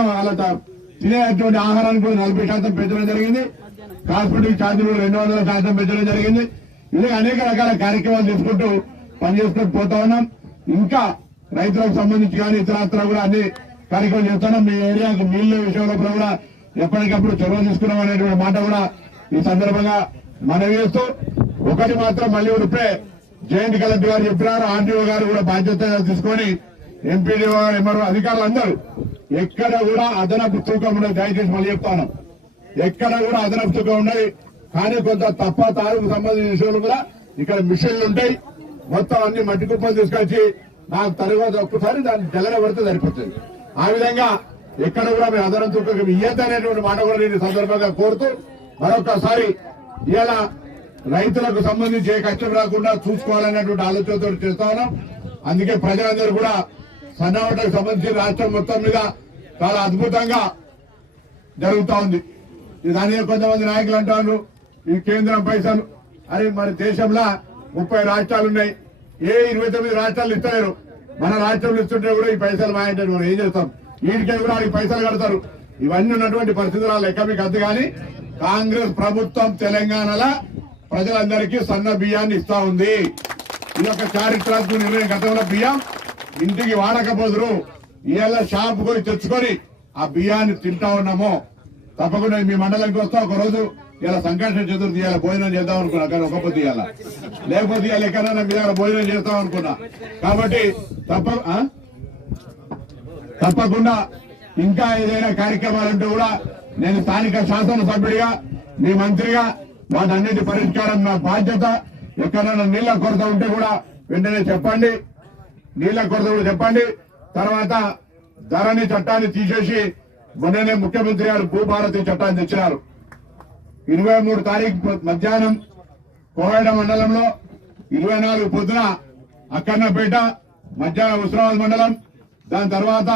ముఖ్యంగా వాళ్ళ తినేటువంటి ఆహారానికి కూడా నలభై శాతం పెంచడం జరిగింది. కాస్మెటిక్ ఛార్జీలు రెండు వందల శాతం పెంచడం జరిగింది. ఇలా అనేక రకాల కార్యక్రమాలు తీసుకుంటూ పనిచేసుకుంటూ పోతా ఉన్నాం. ఇంకా రైతులకు సంబంధించి కానీ ఇతరత్ర కూడా అన్ని కార్యక్రమాలు చేస్తున్నాం. మీ ఏరియాకు నీళ్ళ విషయంలో కూడా ఎప్పటికప్పుడు చొరవ తీసుకున్నాం అనేటువంటి మాట కూడా ఈ సందర్భంగా మనవి చేస్తూ ఒకటి మాత్రం మళ్ళీ ఇప్పుడే జయంతి కలెక్టర్ గారు చెప్పినారు. ఆర్డీఓ గారు కూడా బాధ్యత తీసుకొని ఎంపీడీఓ గారు ఎంఆర్ఓ అధికారులు అందరూ ఎక్కడ కూడా అదనపు తూకం ఉండదు. దయచేసి మళ్ళీ చెప్తాను. ఎక్కడ కూడా అదనపు తూకం ఉండదు. కానీ కొంత తప్ప తారుకు సంబంధించిన విషయాలు కూడా ఇక్కడ మిషన్లు ఉంటాయి. మొత్తం అన్ని మట్టి కుప్పలు తీసుకొచ్చి నాకు తర్వాత ఒక్కసారి దాన్ని జగన పడితే సరిపోతుంది. ఆ విధంగా ఎక్కడ కూడా మేము అదనపు తూకం ఇయ్యద్దనేటువంటి మాట కూడా నేను సందర్భంగా కోరుతూ మరొకసారి ఇలా రైతులకు సంబంధించి ఏ కష్టం రాకుండా చూసుకోవాలనేటువంటి ఆలోచనతో చేస్తా ఉన్నాం. అందుకే ప్రజలందరూ కూడా సన్నవాటకు సంబంధించి రాష్ట్రం మొత్తం మీద చాలా అద్భుతంగా జరుగుతా ఉంది. ఇది దాని కొంతమంది నాయకులు అంటారు ఈ కేంద్రం పైసలు. అని మరి దేశంలో ముప్పై రాష్ట్రాలు ఉన్నాయి. ఏ ఇరవై తొమ్మిది రాష్ట్రాలు ఇస్తలేరు. మన రాష్ట్రంలో ఇస్తుంటే కూడా ఈ పైసలు మాయంటే మనం ఏం చేస్తాం? వీటికి కూడా వాడికి పైసలు కడతారు. ఇవన్నీ ఉన్నటువంటి పరిస్థితులు లెక్క మీకు అద్దు కానీ కాంగ్రెస్ ప్రభుత్వం తెలంగాణలో ప్రజలందరికీ సన్న బియ్యాన్ని ఇస్తా ఉంది. ఇది ఒక చారిత్రాత్మక నిర్ణయం గతంలో బియ్యం ఇంటికి వాడకపోదురు. ఇవాళ షాప్ పోయి తెచ్చుకొని ఆ బియ్యాన్ని తింటా ఉన్నామో తప్పకుండా మీ మండలానికి వస్తా ఒక రోజు ఇలా సంకర్షణ చతుర్థి ఇవాళ భోజనం చేద్దాం అనుకున్నా కానీ ఒక పొద్దు ఇవాళ. లేకపోతే ఇవాళ ఎక్కడైనా మీ దగ్గర భోజనం చేస్తాం అనుకున్నా. కాబట్టి తప్ప తప్పకుండా ఇంకా ఏదైనా కార్యక్రమాలుంటే కూడా నేను స్థానిక శాసనసభ్యుడిగా మీ మంత్రిగా వాటన్నిటి పరిష్కారం నా బాధ్యత. ఎక్కడైనా నీళ్ళ కొరత ఉంటే కూడా వెంటనే చెప్పండి. నీళ్ళ కొరత కూడా చెప్పండి. తర్వాత ధరణి చట్టాన్ని తీసేసి మొన్ననే ముఖ్యమంత్రి గారు భూభారతి చట్టాన్ని తెచ్చినారు. ఇరవై మూడు తారీఖు మధ్యాహ్నం కోవేడ మండలంలో ఇరవై నాలుగు పొద్దున అక్కన్నపేట మధ్యాహ్నం హుస్నాబాద్ మండలం దాని తర్వాత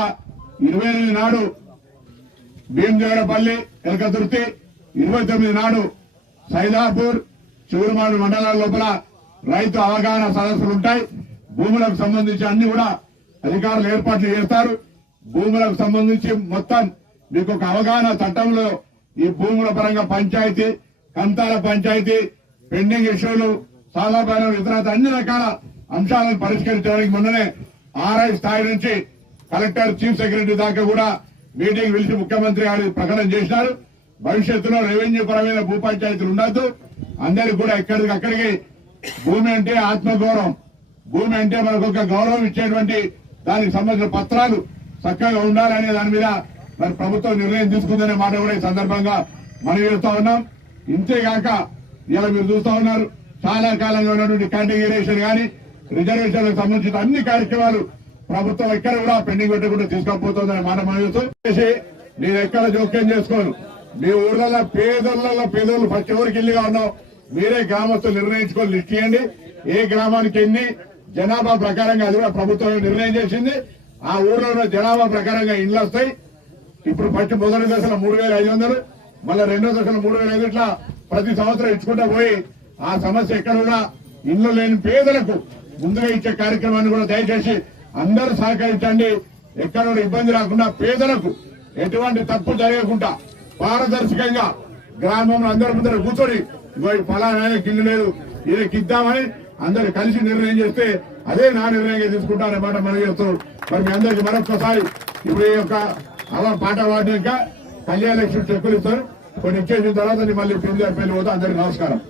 ఇరవై ఎనిమిది నాడు భీమదేవరపల్లి ఎలకతుర్తి ఇరవై తొమ్మిది నాడు సైదాపూర్ చిగురుమాడు మండలాల లోపల రైతు అవగాహన సదస్సులు ఉంటాయి. భూములకు సంబంధించి అన్ని కూడా అధికారులు ఏర్పాట్లు చేస్తారు. భూములకు సంబంధించి మొత్తం మీకు ఒక అవగాహన చట్టంలో ఈ భూముల పరంగా పంచాయతీ కంతాల పంచాయతీ పెండింగ్ ఇష్యూలు సాధారణ ఇతర అన్ని రకాల అంశాలను పరిష్కరించడానికి మొన్ననే ఆర్ఐ స్థాయి నుంచి కలెక్టర్ చీఫ్ సెక్రటరీ దాకా కూడా మీటింగ్ పిలిచి ముఖ్యమంత్రి గారు ప్రకటన చేసినారు. భవిష్యత్తులో రెవెన్యూ పరమైన భూ పంచాయతీలు ఉండద్దు. అందరికి కూడా ఎక్కడికి అక్కడికి భూమి అంటే ఆత్మగౌరవం. భూమి అంటే మనకు ఒక గౌరవం ఇచ్చేటువంటి దానికి సంబంధించిన పత్రాలు చక్కగా ఉండాలనే దాని మీద మరి ప్రభుత్వం నిర్ణయం తీసుకుందనే మాట కూడా ఈ సందర్భంగా మనం చేస్తా ఉన్నాం. ఇంతేగాక ఇలా మీరు చూస్తా ఉన్నారు చాలా కాలంగా ఉన్నటువంటి కేటగిరేషన్ కానీ రిజర్వేషన్లకు సంబంధించిన అన్ని కార్యక్రమాలు ప్రభుత్వం ఎక్కడ కూడా పెండింగ్ పెట్టకుండా తీసుకోకపోతుందని మాట మనం చేస్తూ నేను ఎక్కడ జోక్యం చేసుకోను. మీ ఊర్లలో పేదలలో పేదోళ్ళు ఫస్ట్ ఎవరికి ఇల్లుగా ఉన్నావు మీరే గ్రామస్తులు నిర్ణయించుకొని లిస్ట్ చేయండి ఏ గ్రామానికి ఎన్ని జనాభా ప్రకారంగా అది కూడా ప్రభుత్వం నిర్ణయం చేసింది. ఆ ఊర్లో జనాభా ప్రకారంగా ఇండ్లు వస్తాయి. ఇప్పుడు ఫస్ట్ మొదటి దశలో మూడు వేల ఐదు వందలు మళ్ళీ రెండో దశలో మూడు వేల ఐదు ఇట్లా ప్రతి సంవత్సరం ఇచ్చుకుంటా పోయి ఆ సమస్య ఎక్కడ కూడా ఇల్లు లేని పేదలకు ముందుగా ఇచ్చే కార్యక్రమాన్ని కూడా దయచేసి అందరూ సహకరించండి. ఎక్కడ కూడా ఇబ్బంది రాకుండా పేదలకు ఎటువంటి తప్పు జరగకుండా పారదర్శకంగా గ్రామంలో అందరి ముందర కూర్చొని ఫలానా ఆయనకి ఇల్లు లేదు ఇది ఇద్దామని అందరు కలిసి నిర్ణయం చేస్తే అదే నా నిర్ణయంగా తీసుకుంటానన్నమాట మనం చేస్తూ మరి మీ అందరికి మరొకసారి ఇప్పుడు ఈ యొక్క అలా పాట పాడినాక కళ్యాణ లక్ష్మి చెక్కులు ఇస్తారు. కొన్ని ఇచ్చేసిన తర్వాత మళ్ళీ పెళ్ళి పోతా అందరికి నమస్కారం.